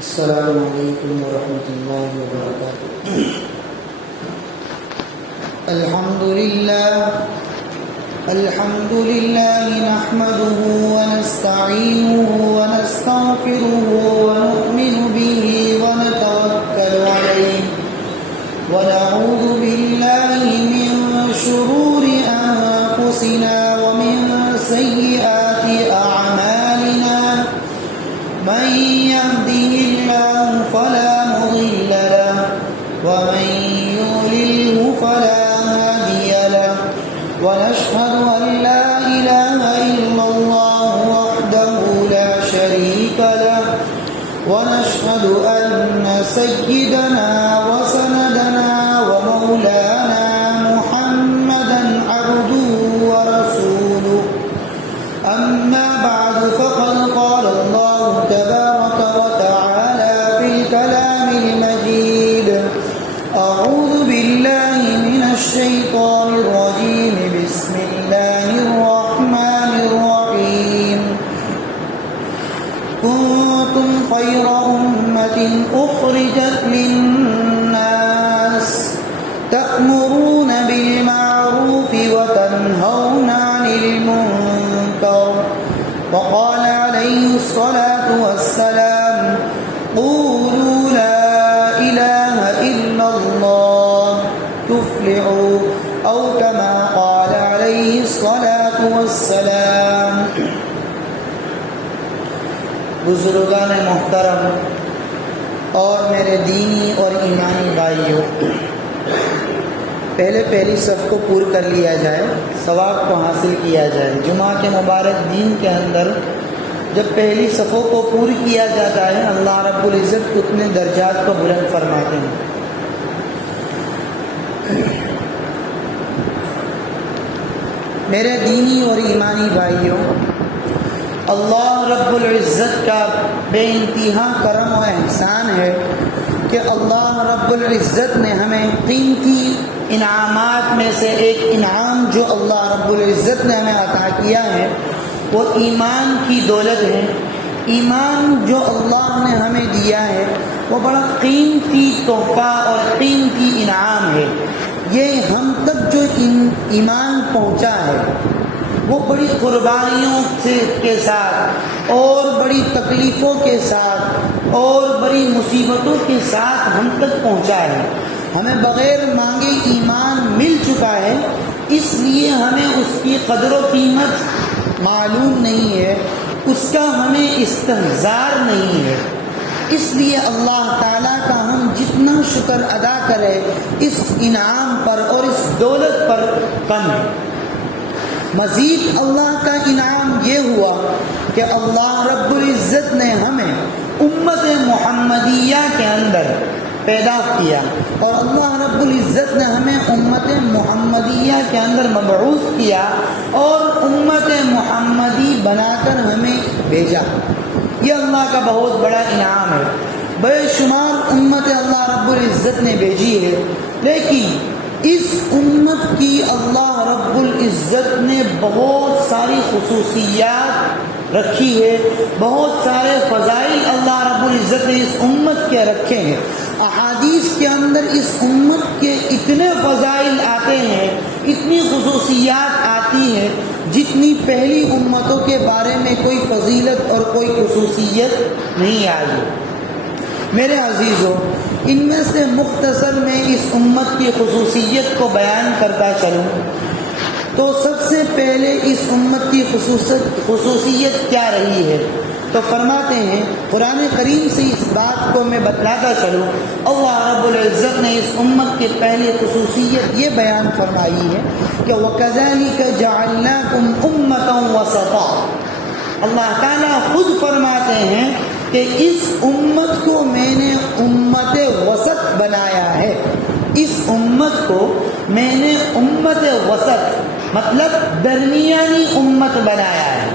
السلام علیکم ورحمۃ اللہ وبرکاتہ۔ الحمد للہ نحمده ونستعینه ونستغفره ونؤمن به ونتوکل علیہ ونعوذ باللہ من شرور انفسنا ومن سیئات اعمالنا، من يهده الله فلا مضل له ومن يضلل فلا هادي له، ونشهد أن لا إله إلا الله وحده لا شريك له، ونشهد أن سيدنا وسندنا ومولانا محمدا عبده ورسوله، أما بعد فقد قال الله تبارك وتعالى في الكلام المجيد: أعوذ بالله من الشيطان الرجيم، بسم الله الرحمن الرحيم. كنتم خير أمة أخرجت للناس تأمرون بالمعروف وتنهون عن المنكر. وقال عليه الصلاة والسلام: قولوا لا إله إلا الله تفلحوا، أو كما قال عليه الصلاة والسلام. بزرگان محترم اور میرے دینی اور ایمانی بھائیوں، پہلی صف کو پور کر لیا جائے، ثواب کو حاصل کیا جائے۔ جمعہ کے مبارک دین کے اندر جب پہلی صفوں کو پور کیا جاتا ہے، اللہ رب العزت اتنے درجات کو بلند فرماتے ہیں۔ میرے دینی اور ایمانی بھائیوں، اللہ رب العزت کا بے انتہا کرم و احسان ہے کہ اللہ رب العزت نے ہمیں قیمتی انعامات میں سے ایک انعام جو اللہ رب العزت نے ہمیں عطا کیا ہے وہ ایمان کی دولت ہے۔ ایمان جو اللہ نے ہمیں دیا ہے وہ بڑا قیمتی تحفہ اور قیمتی انعام ہے۔ یہ ہم تک جو ایمان پہنچا ہے وہ بڑی قربانیوں کے ساتھ اور بڑی تکلیفوں کے ساتھ اور بڑی مصیبتوں کے ساتھ ہم تک پہنچا ہے۔ ہمیں بغیر مانگے ایمان مل چکا ہے، اس لیے ہمیں اس کی قدر و قیمت معلوم نہیں ہے، اس کا ہمیں استحضار نہیں ہے۔ اس لیے اللہ تعالیٰ کا ہم جتنا شکر ادا کریں اس انعام پر اور اس دولت پر کم ہے۔ مزید اللہ کا انعام یہ ہوا کہ اللہ رب العزت نے ہمیں امت محمدیہ کے اندر پیدا کیا، اور اللہ رب العزت نے ہمیں امت محمدیہ کے اندر مبعوث کیا اور امت محمدی بنا کر ہمیں بھیجا۔ یہ اللہ کا بہت بڑا انعام ہے۔ بے شمار امت اللہ رب العزت نے بھیجی ہے، لیکن اس امت کی اللہ رب العزت نے بہت ساری خصوصیات رکھی ہے، بہت سارے فضائل اللہ رب العزت نے اس امت کے رکھے ہیں۔ احادیث کے اندر اس امت کے اتنے فضائل آتے ہیں، اتنی خصوصیات آتی ہیں جتنی پہلی امتوں کے بارے میں کوئی فضیلت اور کوئی خصوصیت نہیں آئی۔ میرے عزیزوں، ان میں سے مختصر میں اس امت کی خصوصیت کو بیان کرتا چلوں تو سب سے پہلے اس امت کی خصوصیت کیا رہی ہے تو فرماتے ہیں، قرآن کریم سے اس بات کو میں بتلاتا چلوں، اللہ رب العزت نے اس امت کی پہلی خصوصیت یہ بیان فرمائی ہے کہ وَكَذَلِكَ جَعَلْنَاكُمْ أُمَّةً وَسَطًا۔ اللہ تعالیٰ خود فرماتے ہیں کہ اس امت کو میں نے امت وسط بنایا ہے۔ اس امت کو میں نے امت وسط مطلب درمیانی امت بنایا ہے۔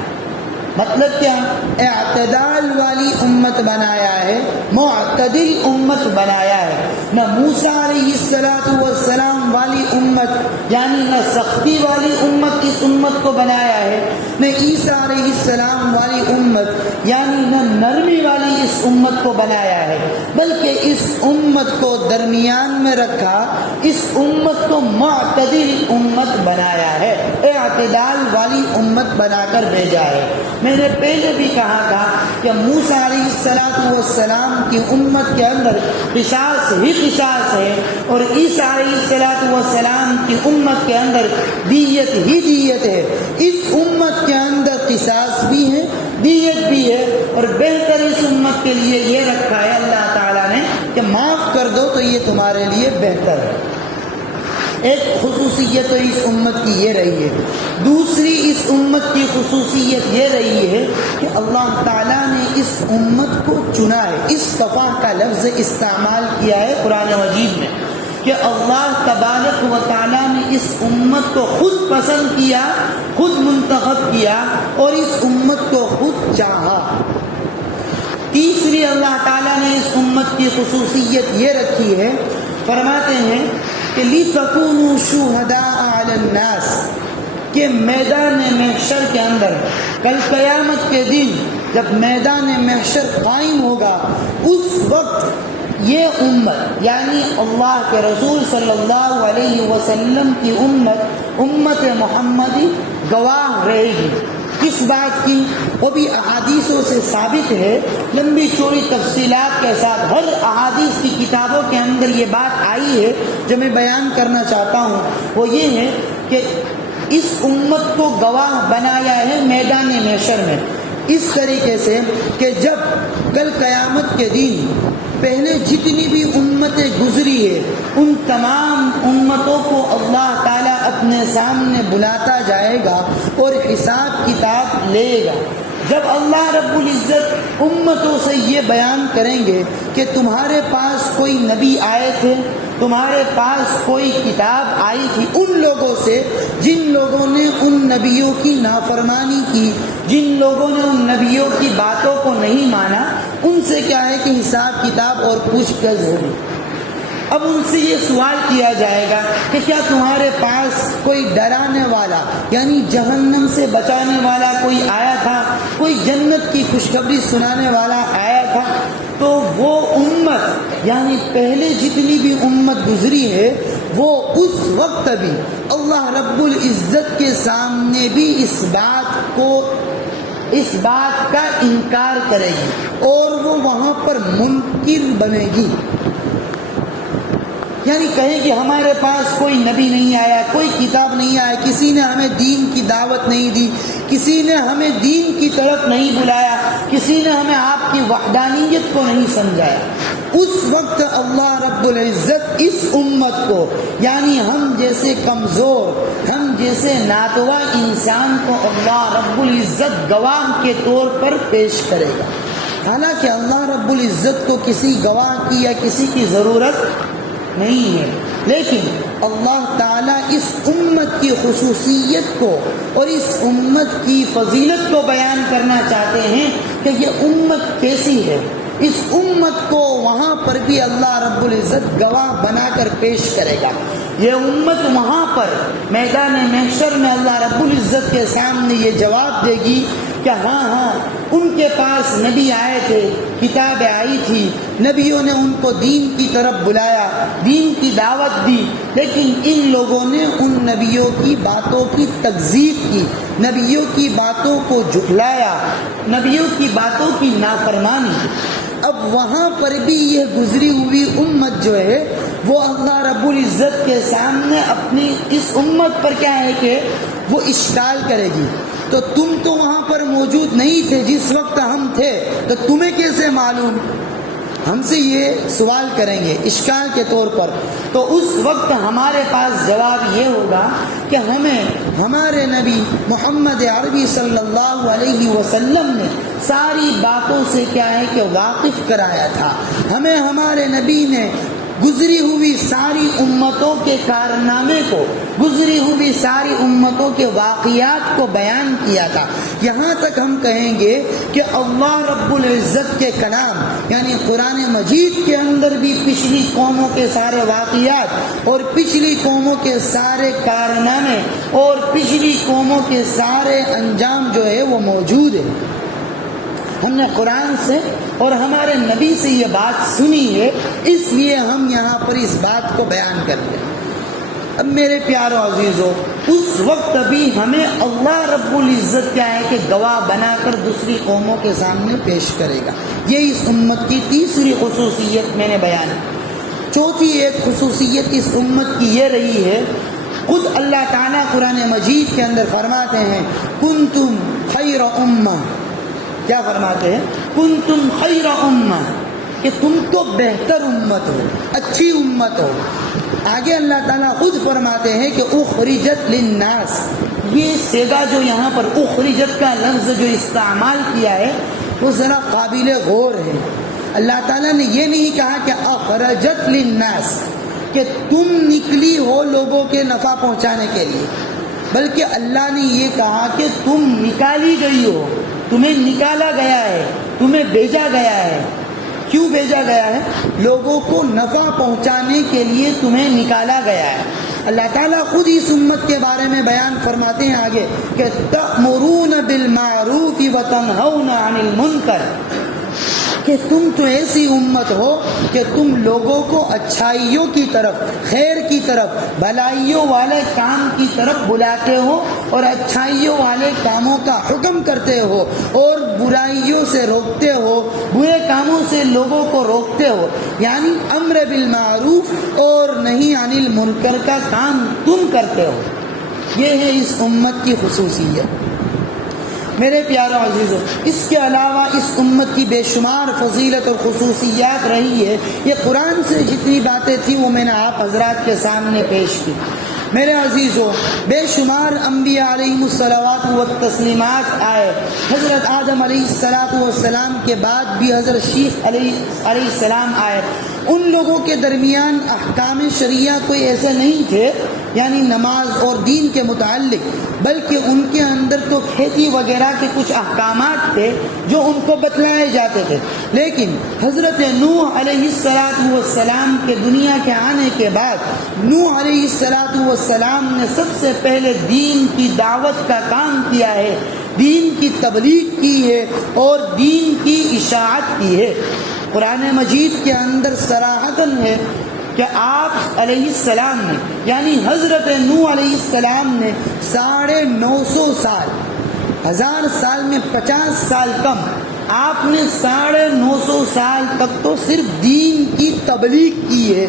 مطلب کیا؟ اعتدال والی امت بنایا ہے، معتدل امت بنایا ہے۔ نہ موسیٰ علیہ السلام والی امت یعنی نہ سختی والی امت اس امت کو بنایا ہے، نہ عیسیٰ علیہ السلام والی امت یعنی نہ نرمی والی اس امت کو بنایا ہے، بلکہ اس امت کو درمیان میں رکھا، اس امت کو معتدل امت بنایا ہے، اعتدال والی امت بنا کر بھیجا ہے۔ میں نے پہلے بھی کہا تھا کہ موسیٰ علیہ السلام کی امت کے اندر قصاص ہی قصاص ہے، اور عیسیٰ علیہ السلام کی امت کے اندر دیت ہی دیت ہے۔ اس امت کے اندر قصاص بھی ہے، دیت بھی ہے، اور بہتر اس امت کے لیے یہ رکھا ہے اللہ تعالیٰ نے کہ معاف کر دو تو یہ تمہارے لیے بہتر ہے۔ ایک خصوصیت تو اس امت کی یہ رہی ہے۔ دوسری اس امت کی خصوصیت یہ رہی ہے کہ اللہ تعالیٰ نے اس امت کو چنا ہے۔ اصطفیٰ کا لفظ استعمال کیا ہے قرآن مجید میں کہ اللہ تبارک و تعالیٰ نے اس امت کو خود پسند کیا، خود منتخب کیا، اور اس امت کو خود چاہا۔ تیسری اللہ تعالیٰ نے اس امت کی خصوصیت یہ رکھی ہے، فرماتے ہیں کہ لِتَكُونُوا شُهَدَاءَ عَلَى النَّاسِ، کہ میدان محشر کے اندر کل قیامت کے دن جب میدان محشر قائم ہوگا، اس وقت یہ امت یعنی اللہ کے رسول صلی اللہ علیہ وسلم کی امت محمدی گواہ رہے گی۔ کس بات کی؟ وہ بھی احادیثوں سے ثابت ہے، لمبی چوڑی تفصیلات کے ساتھ ہر احادیث کی کتابوں کے اندر یہ بات آئی ہے جو میں بیان کرنا چاہتا ہوں۔ وہ یہ ہے کہ اس امت کو گواہ بنایا ہے میدان محشر میں، اس طریقے سے کہ جب کل قیامت کے دن پہلے جتنی بھی امتیں گزری ہے ان تمام امتوں کو اللہ تعالیٰ اپنے سامنے بلاتا جائے گا اور حساب کتاب لے گا۔ جب اللہ رب العزت امتوں سے یہ بیان کریں گے کہ تمہارے پاس کوئی نبی آئے تھے، تمہارے پاس کوئی کتاب آئی تھی، ان لوگوں سے جن لوگوں نے ان نبیوں کی نافرمانی کی، جن لوگوں نے ان نبیوں کی باتوں کو نہیں مانا، ان سے کیا ہے کہ حساب کتاب اور پوچھ گچھ ہوگی۔ اب ان سے یہ سوال کیا جائے گا کہ کیا تمہارے پاس کوئی ڈرانے والا یعنی جہنم سے بچانے والا کوئی آیا تھا، کوئی جنت کی خوشخبری سنانے والا آیا تھا؟ تو وہ امت یعنی پہلے جتنی بھی امت گزری ہے وہ اس وقت بھی اللہ رب العزت کے سامنے بھی اس بات کا انکار کرے گی اور وہ وہاں پر منکر بنے گی، یعنی کہیں کہ ہمارے پاس کوئی نبی نہیں آیا، کوئی کتاب نہیں آیا، کسی نے ہمیں دین کی دعوت نہیں دی، کسی نے ہمیں دین کی طرف نہیں بلایا، کسی نے ہمیں آپ کی وحدانیت کو نہیں سمجھایا۔ اس وقت اللہ رب العزت اس امت کو یعنی ہم جیسے کمزور، ہم جیسے ناتواں انسان کو اللہ رب العزت گواہ کے طور پر پیش کرے گا۔ حالانکہ اللہ رب العزت کو کسی گواہ کی یا کسی کی ضرورت نہیں ہے، لیکن اللہ تعالیٰ اس امت کی خصوصیت کو اور اس امت کی فضیلت کو بیان کرنا چاہتے ہیں کہ یہ امت کیسی ہے۔ اس امت کو وہاں پر بھی اللہ رب العزت گواہ بنا کر پیش کرے گا۔ یہ امت وہاں پر میدان محشر میں اللہ رب العزت کے سامنے یہ جواب دے گی کہ ہاں ان کے پاس نبی آئے تھے، کتابیں آئی تھی، نبیوں نے ان کو دین کی طرف بلایا، دین کی دعوت دی، لیکن ان لوگوں نے ان نبیوں کی باتوں کی تکذیب کی، نبیوں کی باتوں کو جھٹلایا، نبیوں کی باتوں کی نافرمانی۔ اب وہاں پر بھی یہ گزری ہوئی امت جو ہے وہ اللہ رب العزت کے سامنے اپنی اس امت پر کیا ہے کہ وہ اشکال کرے گی۔ تو تم تو وہاں پر موجود نہیں تھے جس وقت ہم تھے، تو تمہیں کیسے معلوم؟ ہم سے یہ سوال کریں گے اشکال کے طور پر۔ تو اس وقت ہمارے پاس جواب یہ ہوگا کہ ہمیں ہمارے نبی محمد عربی صلی اللہ علیہ وسلم نے ساری باتوں سے کیا ہے کہ واقف کرایا تھا۔ ہمیں ہمارے نبی نے گزری ہوئی ساری امتوں کے کارنامے کو، گزری ہوئی ساری امتوں کے واقعات کو بیان کیا تھا۔ یہاں تک ہم کہیں گے کہ اللہ رب العزت کے کلام یعنی قرآن مجید کے اندر بھی پچھلی قوموں کے سارے واقعات اور پچھلی قوموں کے سارے کارنامے اور پچھلی قوموں کے سارے انجام جو ہے وہ موجود ہے۔ ہم نے قرآن سے اور ہمارے نبی سے یہ بات سنی ہے، اس لیے ہم یہاں پر اس بات کو بیان کر رہے ہیں۔ اب میرے پیارو عزیزو، اس وقت بھی ہمیں اللہ رب العزت کیا ہے کہ گواہ بنا کر دوسری قوموں کے سامنے پیش کرے گا۔ یہ اس امت کی تیسری خصوصیت میں نے بیان کی۔ چوتھی ایک خصوصیت اس امت کی یہ رہی ہے، خود اللہ تعالیٰ قرآن مجید کے اندر فرماتے ہیں کنتم خیر امہ، کیا فرماتے ہیں؟ کنتم خیر امہ، کہ تم تو بہتر امت ہو، اچھی امت ہو۔ آگے اللہ تعالیٰ خود فرماتے ہیں کہ اخرجت للناس، یہ سیگا جو یہاں پر اخرجت کا لفظ جو استعمال کیا ہے وہ ذرا قابل غور ہے۔ اللہ تعالیٰ نے یہ نہیں کہا کہ اخرجت للناس، کہ تم نکلی ہو لوگوں کے نفع پہنچانے کے لیے، بلکہ اللہ نے یہ کہا کہ تم نکالی گئی ہو، تمہیں نکالا گیا ہے، تمہیں بھیجا گیا ہے۔ کیوں بھیجا گیا ہے؟ لوگوں کو نفع پہنچانے کے لیے تمہیں نکالا گیا ہے۔ اللہ تعالیٰ خود اس امت کے بارے میں بیان فرماتے ہیں آگے کہ تأمرون بالمعروف وتنہون عن المنکر، کہ تم تو ایسی امت ہو کہ تم لوگوں کو اچھائیوں کی طرف، خیر کی طرف، بھلائیوں والے کام کی طرف بلاتے ہو اور اچھائیوں والے کاموں کا حکم کرتے ہو اور برائیوں سے روکتے ہو، برے کاموں سے لوگوں کو روکتے ہو، یعنی امر بالمعروف اور نہی عن المنکر کا کام تم کرتے ہو۔ یہ ہے اس امت کی خصوصیت۔ میرے پیاروں عزیزوں، اس کے علاوہ اس امت کی بے شمار فضیلت اور خصوصیات رہی ہے۔ یہ قرآن سے جتنی باتیں تھیں وہ میں نے آپ حضرات کے سامنے پیش کی۔ میرے عزیزوں، بے شمار انبیاء علیہم الصلوات والتسلیمات آئے۔ حضرت آدم علیہ السلام کے بعد بھی حضرت شیخ علیہ السلام آئے۔ ان لوگوں کے درمیان احکام شریعہ کوئی ایسے نہیں تھے، یعنی نماز اور دین کے متعلق، بلکہ ان کے اندر تو کھیتی وغیرہ کے کچھ احکامات تھے جو ان کو بتلائے جاتے تھے۔ لیکن حضرت نوح علیہ السلام کے دنیا کے آنے کے بعد نوح علیہ السلام نے سب سے پہلے دین کی دعوت کا کام کیا ہے، دین کی تبلیغ کی ہے اور دین کی اشاعت کی ہے۔ قرآن مجید کے اندر صراحتاً ہے کہ آپ علیہ السلام نے، یعنی حضرت نوح علیہ السلام نے 950 سال، 1000 سال میں 50 سال کم، آپ نے 950 سال تک تو صرف دین کی تبلیغ کی ہے،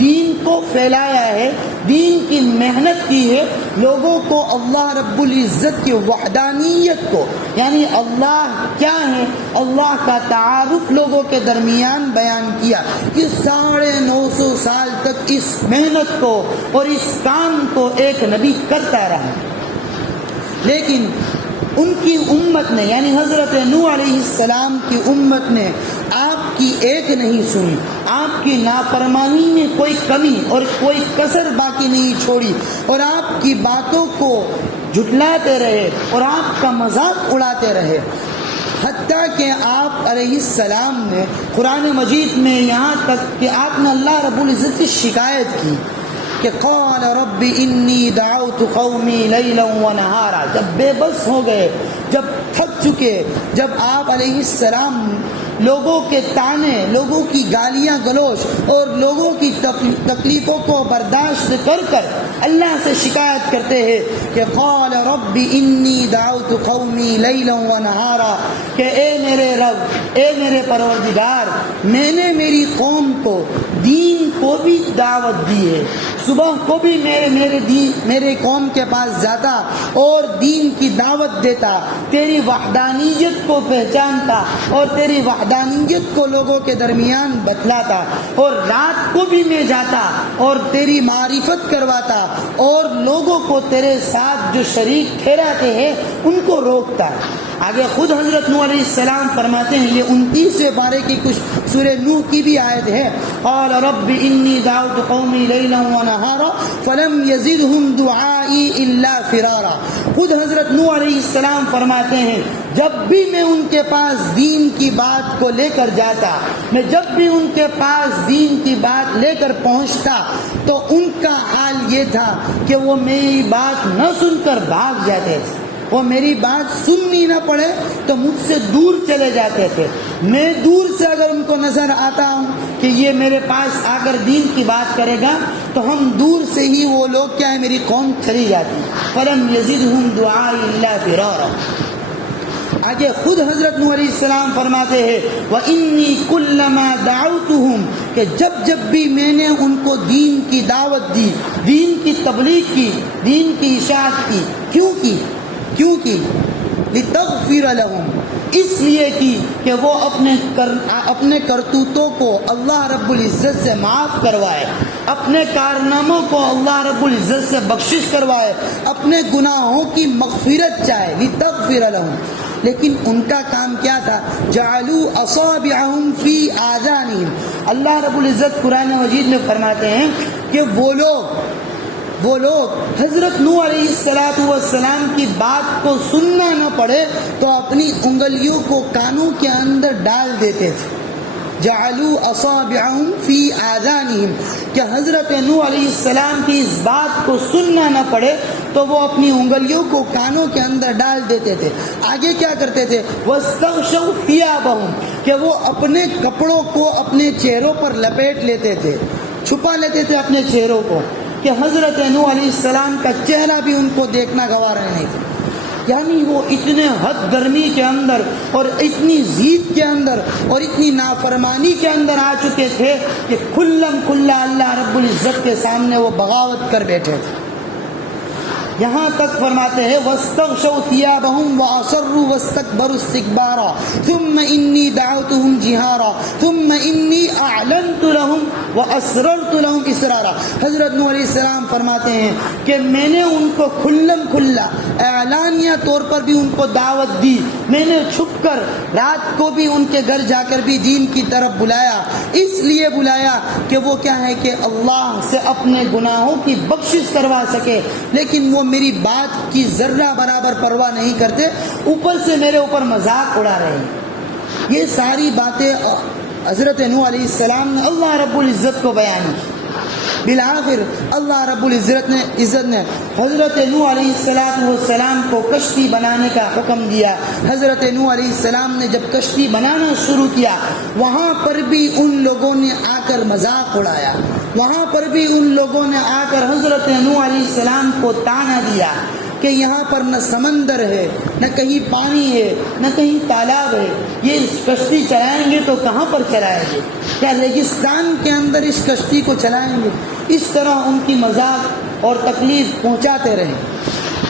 دین کو پھیلایا ہے، دین کی محنت کی ہے، لوگوں کو اللہ رب العزت کی وحدانیت کو، یعنی اللہ کیا ہے، اللہ کا تعارف لوگوں کے درمیان بیان کیا کہ 950 سال تک اس محنت کو اور اس کام کو ایک نبی کرتا رہا۔ لیکن ان کی امت نے، یعنی حضرت نوح علیہ السلام کی امت نے آپ کی ایک نہیں سنی، آپ کی نافرمانی میں کوئی کمی اور کوئی کسر باقی نہیں چھوڑی، اور آپ کی باتوں کو جھٹلاتے رہے اور آپ کا مذاق اڑاتے رہے، حتیٰ کہ آپ علیہ السلام نے قرآن مجید میں یہاں تک کہ آپ نے اللہ رب العزت کی شکایت کی کہ قال رب انی دعوت قومی لیلا ونہارا، جب بے بس ہو گئے، جب تھک چکے، جب آپ علیہ السلام لوگوں کے تانے، لوگوں کی گالیاں گلوچ اور لوگوں کی تکلیفوں کو برداشت کر کر اللہ سے شکایت کرتے ہیں کہ قال رب انی دعوت قومی لیلا ونہارا، کہ اے میرے رب، اے میرے پروردگار، میں نے میری قوم کو دین کو بھی دعوت دی ہے، صبح کو بھی میرے قوم کے پاس جاتا اور دین کی دعوت دیتا، تیری وحدانیت کو پہچانتا اور تیری وحدانیت کو لوگوں کے درمیان بتلاتا، اور رات کو بھی میں جاتا اور تیری معرفت کرواتا اور لوگوں کو تیرے ساتھ جو شریک ٹھہراتے ہیں ان کو روکتا۔ آگے خود حضرت نوح علیہ السلام فرماتے ہیں، یہ 29ویں پارے کی کچھ سورہ نوح کی بھی آیت ہے، قال رب انی دعوت قومی لیلا ونہارا فلم یزدہم دعائی الا فرارا۔ خود حضرت نوح علیہ السلام فرماتے ہیں، جب بھی میں ان کے پاس دین کی بات کو لے کر جاتا، میں جب بھی ان کے پاس دین کی بات لے کر پہنچتا تو ان کا حال یہ تھا کہ وہ میری بات نہ سن کر بھاگ جاتے تھے۔ وہ میری بات سننی نہ پڑے تو مجھ سے دور چلے جاتے تھے. میں دور سے اگر ان کو نظر آتا ہوں کہ یہ میرے پاس آ کر دین کی بات کرے گا تو ہم دور سے ہی وہ لوگ کیا ہے میری قوم چلی جاتی. فلم یزدہم دعائی الا فرارا. آگے خود حضرت نوح علیہ السلام فرماتے ہیں وَإِنِّي كُلَّمَا دَعَوْتُهُمْ کہ جب بھی میں نے ان کو دین کی دعوت دی, دین کی تبلیغ کی, دین کی اشاعت کی. کیوں کی لِتَغْفِرَ لَهُمْ اس لیے کی کہ وہ اپنے کرتوتوں کو اللہ رب العزت سے معاف کروائے, اپنے کارناموں کو اللہ رب العزت سے بخشش کروائے, اپنے گناہوں کی مغفرت چاہے. لِتَغْفِرَ لَهُمْ لیکن ان کا کام کیا تھا جعلوا اصابعهم فی آذانہم. اللہ رب العزت قرآن مجید میں فرماتے ہیں کہ وہ لوگ حضرت نوح علیہ السلام کی بات کو سننا نہ پڑے تو اپنی انگلیوں کو کانوں کے اندر ڈال دیتے تھے. جعلوا اصابعهم فی آذانہم کہ حضرت نوح علیہ السلام کی اس بات کو سننا نہ پڑے تو وہ اپنی انگلیوں کو کانوں کے اندر ڈال دیتے تھے. آگے کیا کرتے تھے واستغشوا ثیابہم کہ وہ اپنے کپڑوں کو اپنے چہروں پر لپیٹ لیتے تھے, چھپا لیتے تھے اپنے چہروں کو کہ حضرت نوح علیہ السلام کا چہرہ بھی ان کو دیکھنا گوارا نہیں تھا. یعنی وہ اتنے حد گرمی کے اندر اور اتنی ضد کے اندر اور اتنی نافرمانی کے اندر آ چکے تھے کہ کھلم کھلا اللہ رب العزت کے سامنے وہ بغاوت کر بیٹھے تھے. یہاں تک فرماتے ہیں واستغشوا ثيابهم واصروا واستكبروا استكبارا ثم اني دعوتهم جهارا ثم اني اعلنت لهم واسررت لهم اسرارا. حضرت نوح علیہ السلام فرماتے ہیں کہ میں نے ان کو کھلم کھلا اعلانیہ طور پر بھی ان کو دعوت دی, میں نے چھپ کر رات کو بھی ان کے گھر جا کر بھی دین کی طرف بلایا. اس لیے بلایا کہ وہ کیا ہے کہ اللہ سے اپنے گناہوں کی بخشش کروا سکے, لیکن وہ میری بات کی ذرہ برابر پرواہ نہیں کرتے, اوپر سے میرے اوپر مذاق اڑا رہے ہیں. یہ ساری باتیں حضرت نوح علیہ السلام نے اللہ رب العزت کو بیان کی. بالآخر اللہ رب العزت نے حضرت نوح علیہ السلام کو کشتی بنانے کا حکم دیا. حضرت نوح علیہ السلام نے جب کشتی بنانا شروع کیا وہاں پر بھی ان لوگوں نے آ کر مذاق اڑایا, وہاں پر بھی ان لوگوں نے آ کر حضرت نوح علیہ السلام کو طعنہ دیا کہ یہاں پر نہ سمندر ہے, نہ کہیں پانی ہے, نہ کہیں تالاب ہے, یہ کشتی چلائیں گے تو کہاں پر چلائیں گے, کیا ریگستان کے اندر اس کشتی کو چلائیں گے. اس طرح ان کی مذاق اور تکلیف پہنچاتے رہے.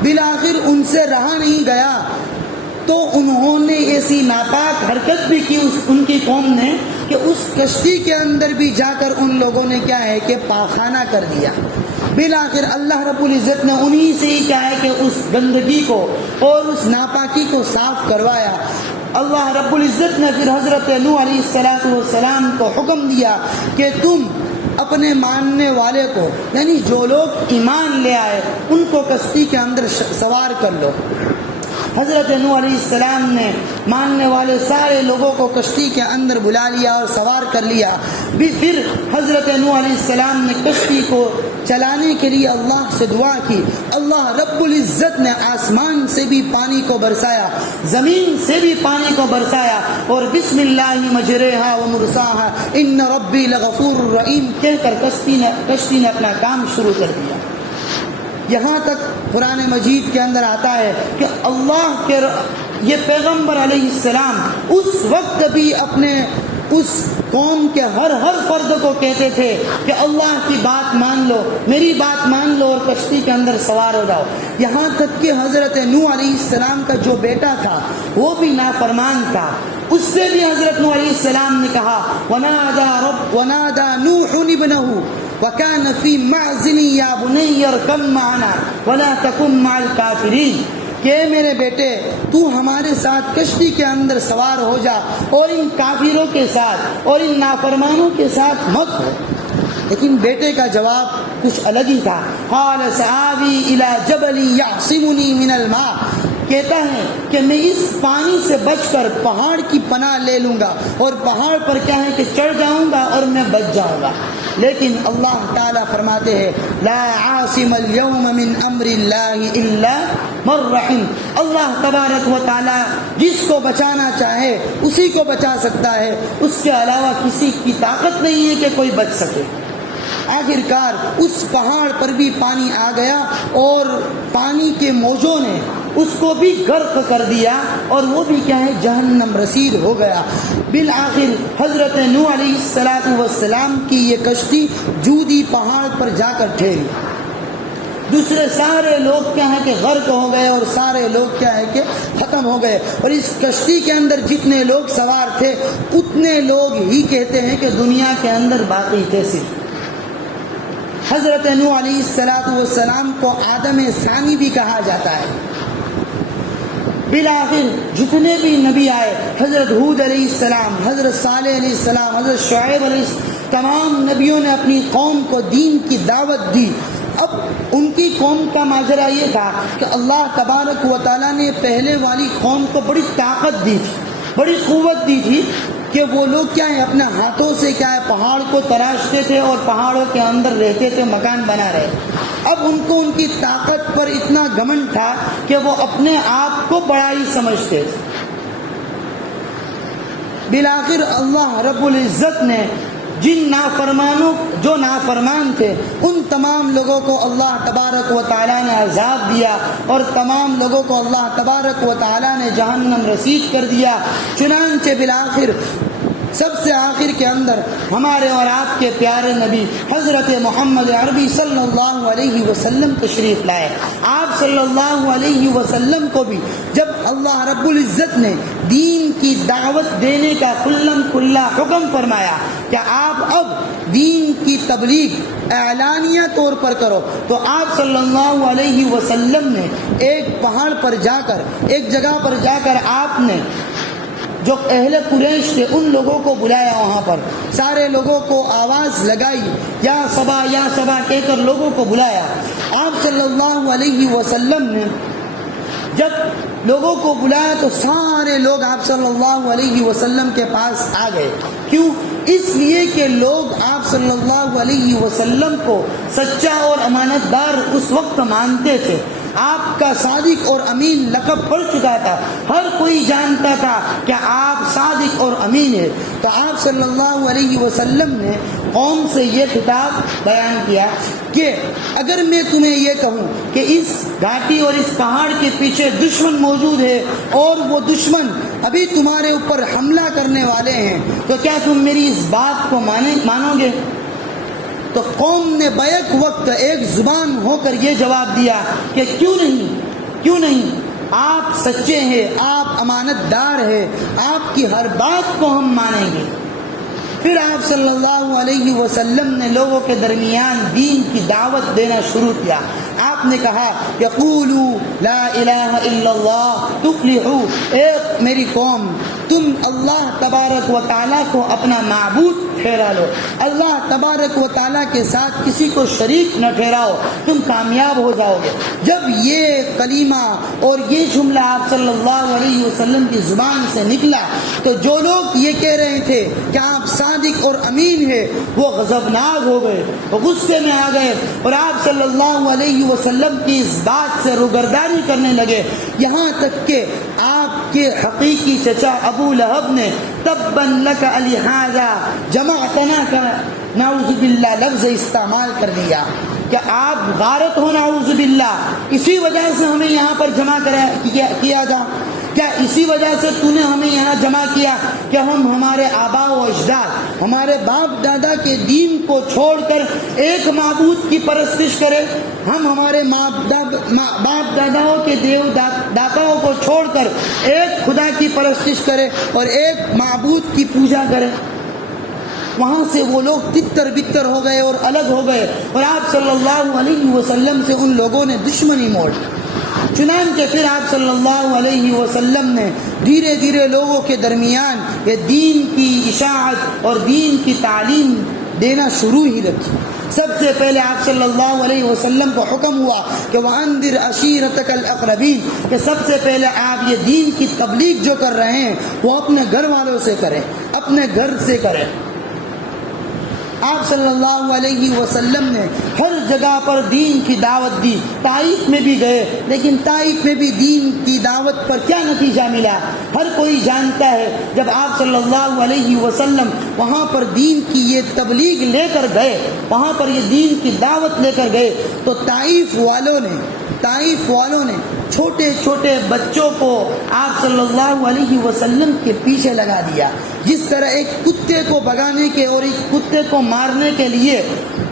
بالآخر ان سے رہا نہیں گیا تو انہوں نے ایسی ناپاک حرکت بھی کی ان کی قوم نے کہ اس کشتی کے اندر بھی جا کر ان لوگوں نے کیا ہے کہ پاخانہ کر دیا. بالآخر اللہ رب العزت نے انہی سے ہی کیا ہے کہ اس گندگی کو اور اس ناپاکی کو صاف کروایا. اللہ رب العزت نے پھر حضرت نوح علیہ السلام کو حکم دیا کہ تم اپنے ماننے والے کو یعنی جو لوگ ایمان لے آئے ان کو کشتی کے اندر سوار کر لو. حضرت نوح علیہ السلام نے ماننے والے سارے لوگوں کو کشتی کے اندر بلا لیا اور سوار کر لیا. پھر حضرت نوح علیہ السلام نے کشتی کو چلانے کے لیے اللہ سے دعا کی. اللہ رب العزت نے آسمان سے بھی پانی کو برسایا, زمین سے بھی پانی کو برسایا اور بسم اللہ مجریہا و مرساہا ان ربی لغفور الرحیم کہہ کر کشتی نے اپنا کام شروع کر دیا. یہاں تک قرآن مجید کے اندر آتا ہے کہ اللہ کے یہ پیغمبر علیہ السلام اس وقت بھی اپنے اس قوم کے ہر فرد کو کہتے تھے کہ اللہ کی بات مان لو, میری بات مان لو اور کشتی کے اندر سوار ہو جاؤ. یہاں تک کہ حضرت نوح علیہ السلام کا جو بیٹا تھا وہ بھی نافرمان تھا, اس سے بھی حضرت نوح علیہ السلام نے کہا وَنَادَى نُوحٌ ابْنَهُ وَكَانَ فِي مَعْزِلٍ يَا بُنَيَّ ارْكَبْ مَعَنَا وَلَا تَكُنْ مَعَ الْكَافِرِينَ کہ میرے بیٹے تو ہمارے ساتھ کشتی کے اندر سوار ہو جا اور ان کافروں کے ساتھ اور ان نافرمانوں کے ساتھ مت ہو. لیکن بیٹے کا جواب کچھ الگ ہی تھا. قَالَ سَآوِي إِلَى جَبَلٍ يَعْصِمُنِي مِنَ الْمَاءِ کہتا ہے کہ میں اس پانی سے بچ کر پہاڑ کی پناہ لے لوں گا اور پہاڑ پر کیا ہے کہ چڑھ جاؤں گا اور میں بچ جاؤں گا. لیکن اللہ تعالیٰ فرماتے ہیں لا عاصم اليوم من امر اللہ الا من رحم، اللہ تبارک و تعالی جس کو بچانا چاہے اسی کو بچا سکتا ہے، اس کے علاوہ کسی کی طاقت نہیں ہے کہ کوئی بچ سکے۔ آخر کار اس پہاڑ پر بھی پانی آ گیا اور پانی کے موجوں نے اس کو بھی غرق کر دیا، اور وہ بھی کیا ہے، جہنم رسید ہو گیا۔ بالآخر حضرت نوح علیہ السلام کی یہ کشتی جودی پہاڑ پر جا کر ٹھہری۔ دوسرے سارے لوگ کیا ہے کہ غرق ہو گئے، اور سارے لوگ کیا ہے کہ ختم ہو گئے، اور اس کشتی کے اندر جتنے لوگ سوار تھے اتنے لوگ ہی کہتے ہیں کہ دنیا کے اندر باقی تھے۔ صرف حضرت نوح علیہ السلام کو آدم ثانی بھی کہا جاتا ہے۔ بالآخر جتنے بھی نبی آئے، حضرت ہود علیہ السلام، حضرت صالح علیہ السلام، حضرت شعیب علیہ السلام، تمام نبیوں نے اپنی قوم کو دین کی دعوت دی۔ اب ان کی قوم کا ماجرا یہ تھا کہ اللہ تبارک و تعالیٰ نے پہلے والی قوم کو بڑی طاقت دی تھی، بڑی قوت دی تھی کہ وہ لوگ کیا ہے اپنے ہاتھوں سے کیا ہے پہاڑ کو تراشتے تھے اور پہاڑوں کے اندر رہتے تھے، مکان بنا رہے۔ اب ان کو ان کی طاقت پر اتنا گھمنڈ تھا کہ وہ اپنے آپ کو بڑائی سمجھتے تھے۔ بالآخر اللہ رب العزت نے جن نافرمانوں جو نافرمان تھے ان تمام لوگوں کو اللہ تبارک و تعالیٰ نے عذاب دیا، اور تمام لوگوں کو اللہ تبارک و تعالیٰ نے جہنم رسید کر دیا۔ چنانچہ بالآخر سب سے آخر کے اندر ہمارے اور آپ کے پیارے نبی حضرت محمد عربی صلی اللہ علیہ وسلم تشریف لائے۔ آپ صلی اللہ علیہ وسلم کو بھی جب اللہ رب العزت نے دین کی دعوت دینے کا کلم کلا حکم فرمایا کہ آپ اب دین کی تبلیغ اعلانیہ طور پر کرو، تو آپ صلی اللہ علیہ وسلم نے ایک پہاڑ پر جا کر، ایک جگہ پر جا کر آپ نے جو اہل قریش تھے ان لوگوں کو بلایا، وہاں پر سارے لوگوں کو آواز لگائی، یا صبا کہہ کر لوگوں کو بلایا۔ آپ صلی اللہ علیہ وسلم نے جب لوگوں کو بلایا تو سارے لوگ آپ صلی اللہ علیہ وسلم کے پاس آ گئے۔ کیوں؟ اس لیے کہ لوگ آپ صلی اللہ علیہ وسلم کو سچا اور امانت دار اس وقت مانتے تھے۔ آپ کا صادق اور امین لقب پڑ چکا تھا، ہر کوئی جانتا تھا کہ آپ صادق اور امین ہیں۔ تو آپ صلی اللہ علیہ وسلم نے قوم سے یہ خطاب بیان کیا کہ اگر میں تمہیں یہ کہوں کہ اس گھاٹی اور اس پہاڑ کے پیچھے دشمن موجود ہے اور وہ دشمن ابھی تمہارے اوپر حملہ کرنے والے ہیں، تو کیا تم میری اس بات کو مانو گے؟ تو قوم نے بیک وقت ایک زبان ہو کر یہ جواب دیا کہ کیوں نہیں، آپ سچے ہیں، آپ امانت دار ہیں، آپ کی ہر بات کو ہم مانیں گے۔ پھر آپ صلی اللہ علیہ وسلم نے لوگوں کے درمیان دین کی دعوت دینا شروع کیا۔ آپ نے کہا یقولوا لا الہ الا اللہ تفلحوا، اے میری قوم تم اللہ تبارک و تعالیٰ کو اپنا معبود ٹھہرا لو، اللہ تبارک و تعالیٰ کے ساتھ کسی کو شریک نہ ٹھہراؤ، تم کامیاب ہو جاؤ گے۔ جب یہ کلمہ اور یہ جملہ آپ صلی اللہ علیہ وسلم کی زبان سے نکلا تو جو لوگ یہ کہہ رہے تھے کہ آپ صادق اور امین ہے وہ غضبناک ہو گئے، وہ غصے میں آ گئے، اور آپ صلی اللہ علیہ وسلم کی اس بات سے روگردانی کرنے لگے، یہاں تک کہ آپ کے حقیقی چچا ابو لہب نے تباً لک لہذا جمعتنا کا نعوذ باللہ لفظ استعمال کر دیا کہ آپ غارت ہو، نعوذ باللہ، اسی وجہ سے ہمیں یہاں پر جمع کیا تھا، کیا اسی وجہ سے تو نے ہمیں یہاں جمع کیا کہ ہم ہمارے آبا و اجداد، ہمارے باپ دادا کے دین کو چھوڑ کر ایک معبود کی پرستش کریں، ہم ہمارے باپ داداؤں کے دیو داتاؤں کو چھوڑ کر ایک خدا کی پرستش کریں اور ایک معبود کی پوجا کریں؟ وہاں سے وہ لوگ تتر بتر ہو گئے اور الگ ہو گئے، اور آپ صلی اللہ علیہ وسلم سے ان لوگوں نے دشمنی موڑ۔ چنانچہ پھر آپ صلی اللہ علیہ وسلم نے دھیرے دھیرے لوگوں کے درمیان یہ دین کی اشاعت اور دین کی تعلیم دینا شروع ہی رکھی۔ سب سے پہلے آپ صلی اللہ علیہ وسلم کو حکم ہوا کہ وَأَنذِرْ عَشِيرَتَكَ الْأَقْرَبِينَ، کہ سب سے پہلے آپ یہ دین کی تبلیغ جو کر رہے ہیں وہ اپنے گھر والوں سے کریں، اپنے گھر سے کریں۔ آپ صلی اللہ علیہ وسلم نے ہر جگہ پر دین کی دعوت دی. طائف میں بھی گئے لیکن طائف میں بھی دین کی دعوت پر کیا نتیجہ ملا؟ ہر کوئی جانتا ہے جب آپ صلی اللہ علیہ وسلم وہاں پر دین کی یہ تبلیغ لے کر گئے، وہاں پر یہ دین کی دعوت لے کر گئے، تو طائف والوں نے چھوٹے چھوٹے بچوں کو آپ صلی اللہ علیہ وسلم کے پیچھے لگا دیا. جس طرح ایک کتے کو بھگانے کے اور ایک کتے کو مارنے کے لیے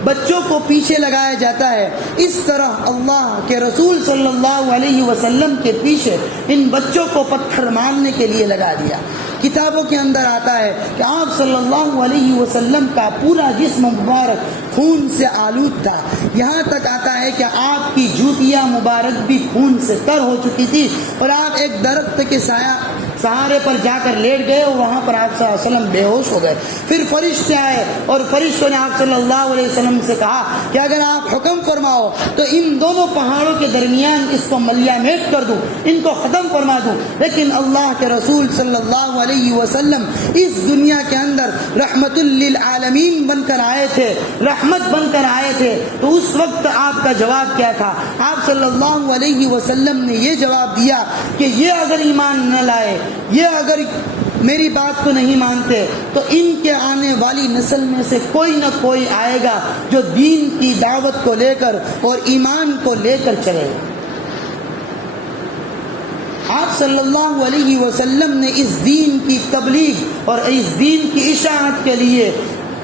بچوں کو پیچھے لگایا جاتا ہے، اس طرح اللہ کے رسول صلی اللہ علیہ وسلم کے پیچھے ان بچوں کو پتھر مارنے کے لیے لگا دیا. کتابوں کے اندر آتا ہے کہ آپ صلی اللہ علیہ وسلم کا پورا جسم مبارک خون سے آلود تھا. یہاں تک آتا ہے کہ آپ کی جوتیاں مبارک بھی خون سے تر ہو چکی تھی، اور آپ ایک درخت کے سہارے پر جا کر لیٹ گئے اور وہاں پر آپ صلی اللہ علیہ وسلم بے ہوش ہو گئے. پھر فرشتے آئے اور فرشتوں نے آپ صلی اللہ علیہ وسلم سے کہا کہ اگر آپ حکم فرماؤ تو ان دونوں پہاڑوں کے درمیان اس کو ملیا میٹ کر دوں، ان کو ختم فرما دوں. لیکن اللہ کے رسول صلی اللہ علیہ وسلم اس دنیا کے اندر رحمت للعالمین بن کر آئے تھے، رحمت بن کر آئے تھے. تو اس وقت آپ کا جواب کیا تھا؟ آپ صلی اللہ علیہ وسلم نے یہ جواب دیا کہ یہ اگر ایمان نہ لائے، یہ اگر میری بات کو نہیں مانتے، تو ان کے آنے والی نسل میں سے کوئی نہ کوئی آئے گا جو دین کی دعوت کو لے کر اور ایمان کو لے کر چلے. آپ صلی اللہ علیہ وسلم نے اس دین کی تبلیغ اور اس دین کی اشاعت کے لیے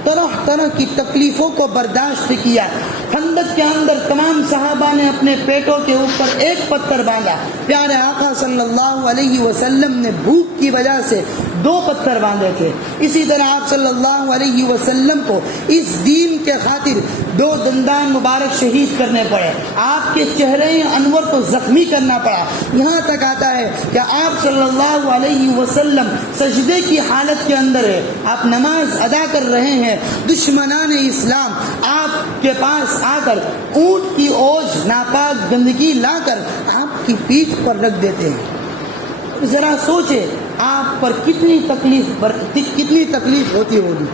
طرح طرح کی تکلیفوں کو برداشت کیا. خندق کے اندر تمام صحابہ نے اپنے پیٹوں کے اوپر ایک پتھر باندھا. پیارے آقا صلی اللہ علیہ وسلم نے بھوک کی وجہ سے 2 پتھر باندھے تھے. اسی طرح آپ صلی اللہ علیہ وسلم کو اس دین کے خاطر 2 دندان مبارک شہید کرنے پڑے. آپ کے چہرے انور کو زخمی کرنا پڑا. یہاں تک آتا ہے کہ آپ صلی اللہ علیہ وسلم سجدے کی حالت کے اندر ہے، آپ نماز ادا کر رہے ہیں، دشمنان اسلام آپ کے پاس آ کر اونٹ کی اوج ناپاک گندگی لا کر آپ کی پیٹھ پر رکھ دیتے ہیں. ذرا سوچے آپ پر کتنی تکلیف ہوتی ہوگی.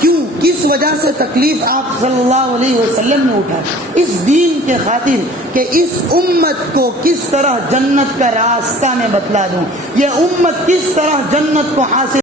کیوں؟ کس وجہ سے تکلیف آپ صلی اللہ علیہ وسلم نے اٹھائی؟ اس دین کے خاطر کہ اس امت کو کس طرح جنت کا راستہ میں بتلا دوں، یہ امت کس طرح جنت کو حاصل